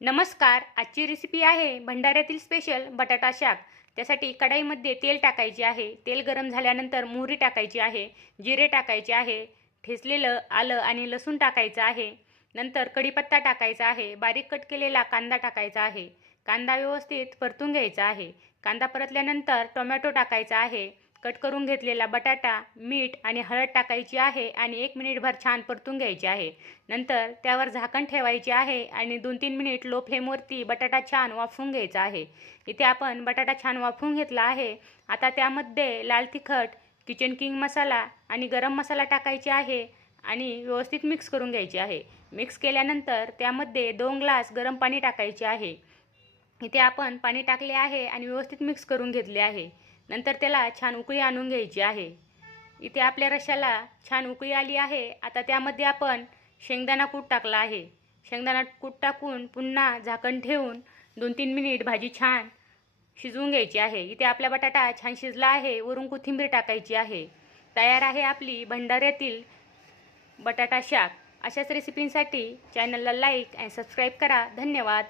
नमस्कार. आजची रेसिपी आहे भंडाऱ्यातील स्पेशल बटाटा शाक. त्यासाठी कढईमध्ये तेल टाकायचे आहे. तेल गरम झाल्यानंतर मोहरी टाकायची आहे, जिरे टाकायचे आहे, ठेचलेलं आलं आणि लसूण टाकायचं आहे. नंतर कढीपत्ता टाकायचा आहे, बारीक कट केलेला कांदा टाकायचा आहे. कांदा व्यवस्थित परतून घ्यायचा आहे. कांदा परतल्यानंतर टोमॅटो टाकायचा आहे. कट करून घेतलेला बटाटा, मीठ आणि हळद टाकायची आहे आणि 1 मिनिटभर छान परतून घ्यायचे आहे. नंतर त्यावर झाकण ठेवायचे आहे आणि 2-3 मिनिट लो फ्लेमवरती बटाटा छान वाफवून घ्यायचा आहे. इथे आपण बटाटा छान वाफवून घेतला आहे. आता त्यामध्ये लाल तिखट, किचन किंग मसाला आणि गरम मसाला टाकायचे आहे आणि व्यवस्थित मिक्स करून घ्यायचे आहे. मिक्स केल्यानंतर त्यामध्ये 2 ग्लास गरम पाणी टाकायचे आहे. इथे आपण पाणी टाकले आहे आणि व्यवस्थित मिक्स करून घेतले आहे. नंतर त्याला छान उकळी आणून घ्यायची आहे. इथे आपल्या रश्श्याला छान उकळी आली आहे. आता त्यामध्ये आपण शेंगदाणा कूट टाकला आहे. शेंगदाणा कूट टाकून पुन्हा झाकण ठेवून 2-3 मिनिट भाजी छान शिजवून घ्यायची आहे. इथे आपला बटाटा छान शिजला आहे. वरून कोथिंबीर टाकायची आहे. तयार आहे आपली भंडाऱ्यातील बटाटा शाक. अशाच रेसिपींसाठी चॅनलला लाईक आणि सबस्क्राईब करा. धन्यवाद.